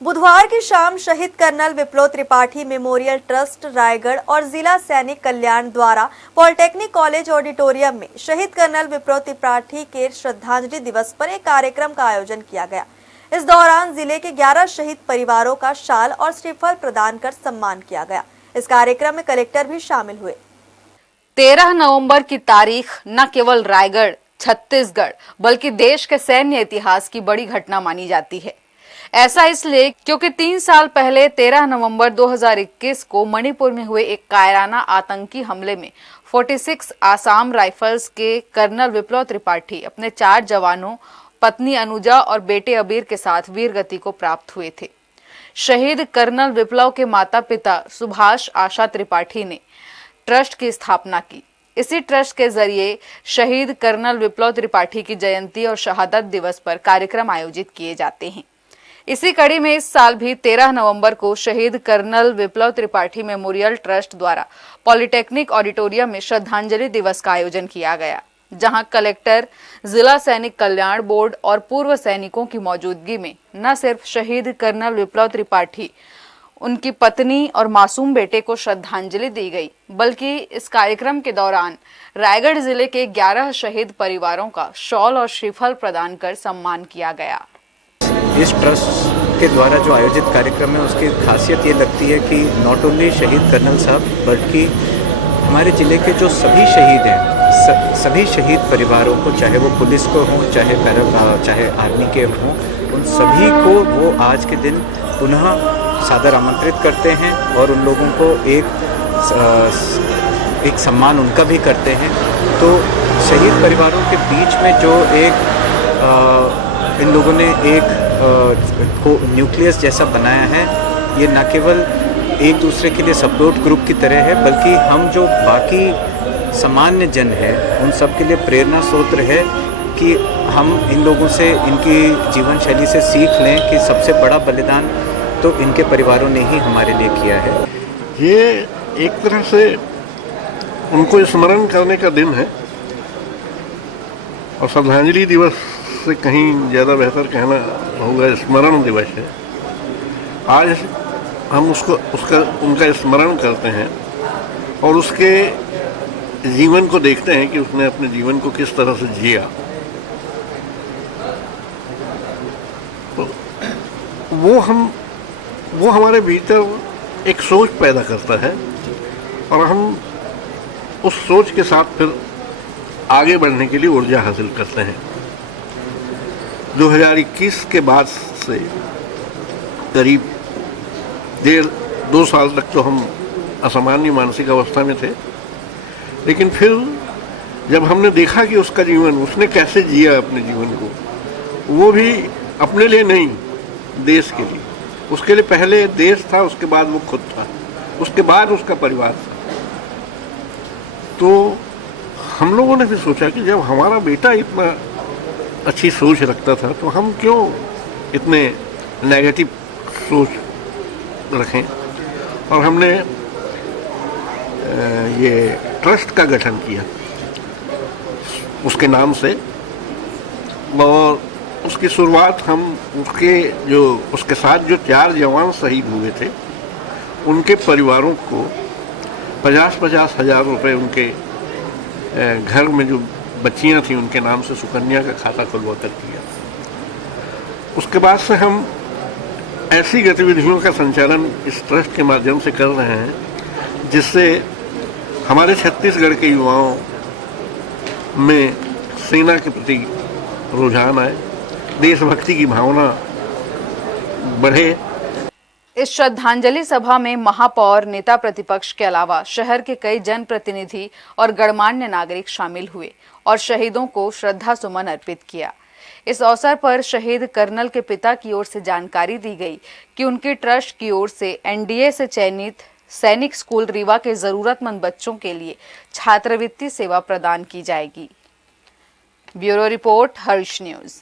बुधवार की शाम शहीद कर्नल विप्लव त्रिपाठी मेमोरियल ट्रस्ट रायगढ़ और जिला सैनिक कल्याण द्वारा पॉलिटेक्निक कॉलेज ऑडिटोरियम में शहीद कर्नल विप्लव त्रिपाठी के श्रद्धांजलि दिवस पर एक कार्यक्रम का आयोजन किया गया। इस दौरान जिले के 11 शहीद परिवारों का शाल और श्रीफल प्रदान कर सम्मान किया गया। इस कार्यक्रम में कलेक्टर भी शामिल हुए। 13 नवंबर की तारीख न केवल रायगढ़, छत्तीसगढ़ बल्कि देश के सैन्य इतिहास की बड़ी घटना मानी जाती है। ऐसा इसलिए क्योंकि 3 साल पहले 13 नवंबर 2021 को मणिपुर में हुए एक कायराना आतंकी हमले में 46 आसाम राइफल्स के कर्नल विप्लव त्रिपाठी अपने 4 जवानों, पत्नी अनुजा और बेटे अबीर के साथ वीर गति को प्राप्त हुए थे। शहीद कर्नल विप्लव के माता पिता सुभाष आशा त्रिपाठी ने ट्रस्ट की स्थापना की। इसी ट्रस्ट के जरिए शहीद कर्नल विप्लव त्रिपाठी की जयंती और शहादत दिवस पर कार्यक्रम आयोजित किए जाते हैं। इसी कड़ी में इस साल भी 13 नवंबर को शहीद कर्नल विप्लव त्रिपाठी मेमोरियल ट्रस्ट द्वारा पॉलिटेक्निक ऑडिटोरियम में श्रद्धांजलि दिवस का आयोजन किया गया, जहां कलेक्टर, जिला सैनिक कल्याण बोर्ड और पूर्व सैनिकों की मौजूदगी में न सिर्फ शहीद कर्नल विप्लव त्रिपाठी, उनकी पत्नी और मासूम बेटे को श्रद्धांजलि दी गई, बल्कि इस कार्यक्रम के दौरान रायगढ़ जिले के 11 शहीद परिवारों का शॉल और श्रीफल प्रदान कर सम्मान किया गया। इस ट्रस्ट के द्वारा जो आयोजित कार्यक्रम है उसकी खासियत ये लगती है कि नॉट ओनली शहीद कर्नल साहब बल्कि हमारे ज़िले के जो सभी शहीद हैं, सभी शहीद परिवारों को, चाहे वो पुलिस को हों, चाहे आर्मी के हों, उन सभी को वो आज के दिन पुनः सादर आमंत्रित करते हैं और उन लोगों को एक सम्मान उनका भी करते हैं। तो शहीद परिवारों के बीच में जो इन लोगों ने एक न्यूक्लियस जैसा बनाया है, ये न केवल एक दूसरे के लिए सपोर्ट ग्रुप की तरह है, बल्कि हम जो बाकी सामान्य जन है उन सब के लिए प्रेरणा स्रोत है कि हम इन लोगों से, इनकी जीवन शैली से सीख लें कि सबसे बड़ा बलिदान तो इनके परिवारों ने ही हमारे लिए किया है। ये एक तरह से उनको स्मरण करने का दिन है और श्रद्धांजलि दिवस से कहीं ज़्यादा बेहतर कहना होगा स्मरण दिवस है। आज हम उनका स्मरण करते हैं और उसके जीवन को देखते हैं कि उसने अपने जीवन को किस तरह से जिया। तो वो हमारे भीतर एक सोच पैदा करता है और हम उस सोच के साथ फिर आगे बढ़ने के लिए ऊर्जा हासिल करते हैं। 2021 के बाद से करीब 1.5-2 साल तक तो हम असामान्य मानसिक अवस्था में थे, लेकिन फिर जब हमने देखा कि उसका जीवन, उसने कैसे जिया अपने जीवन को, वो भी अपने लिए नहीं, देश के लिए। उसके लिए पहले देश था, उसके बाद वो खुद था, उसके बाद उसका परिवार था। तो हम लोगों ने भी सोचा कि जब हमारा बेटा इतना अच्छी सोच रखता था तो हम क्यों इतने नेगेटिव सोच रखें, और हमने ये ट्रस्ट का गठन किया उसके नाम से। और उसकी शुरुआत हम उसके साथ जो 4 जवान शहीद हुए थे उनके परिवारों को 50-50 हज़ार रुपये उनके घर में जो बच्चियां थी उनके नाम से सुकन्या का खाता खुलवा कर किया। उसके बाद से हम ऐसी गतिविधियों का संचालन इस ट्रस्ट के माध्यम से कर रहे हैं जिससे हमारे छत्तीसगढ़ के युवाओं में सेना के प्रति रुझान आए, देशभक्ति की भावना बढ़े। इस श्रद्धांजलि सभा में महापौर, नेता प्रतिपक्ष के अलावा शहर के कई जनप्रतिनिधि और गणमान्य नागरिक शामिल हुए और शहीदों को श्रद्धा सुमन अर्पित किया। इस अवसर पर शहीद कर्नल के पिता की ओर से जानकारी दी गई कि उनके ट्रस्ट की ओर से एनडीए से चयनित सैनिक स्कूल रीवा के जरूरतमंद बच्चों के लिए छात्रवृत्ति सेवा प्रदान की जाएगी। ब्यूरो रिपोर्ट, हर्ष न्यूज।